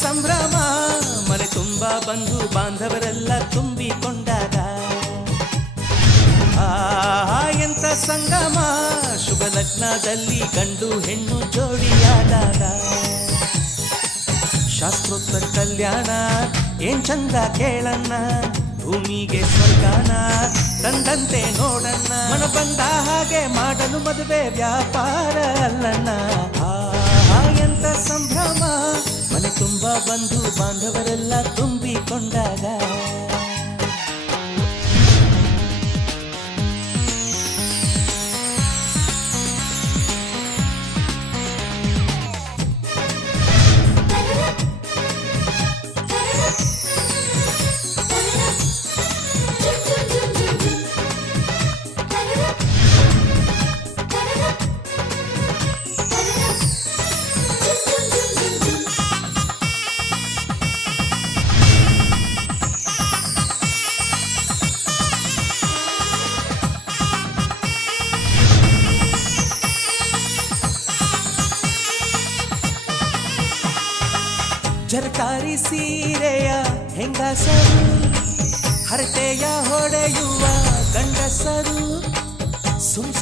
ಸಂಭ್ರಮ ಮನೆ ತುಂಬ ಬಂಧು ಬಾಂಧವರೆಲ್ಲ ತುಂಬಿಕೊಂಡಾಗ ಎಂತ ಸಂಗಮ ಶುಭ ಲಗ್ನದಲ್ಲಿ ಗಂಡು ಹೆಣ್ಣು ಜೋಡಿಯಾದಾಗ ಶಾಸ್ತ್ರೋತ್ತರ ಕಲ್ಯಾಣ ಏನ್ ಚಂದ ಕೇಳಣ್ಣ ಭೂಮಿಗೆ ಸ್ವರ್ಗಾನ ತಂದಂತೆ ನೋಡಣ್ಣ ಮನ ಬಂದ ಹಾಗೆ ಮಾಡಲು ಮದುವೆ ವ್ಯಾಪಾರ ಅಲ್ಲಣ್ಣ ಎಂತ ಸಂಭ್ರಮ ಮನೆ ತುಂಬ ಬಂಧು ಬಾಂಧವರೆಲ್ಲ ತುಂಬಿಕೊಂಡಾಗ ಜರಕಾರಿ ಸೀರೆಯ ಹೆಂಗಸರು ಹರಟೆಯ ಹೊಡೆಯುವ ಗಂಡಸರು ಸುಮ್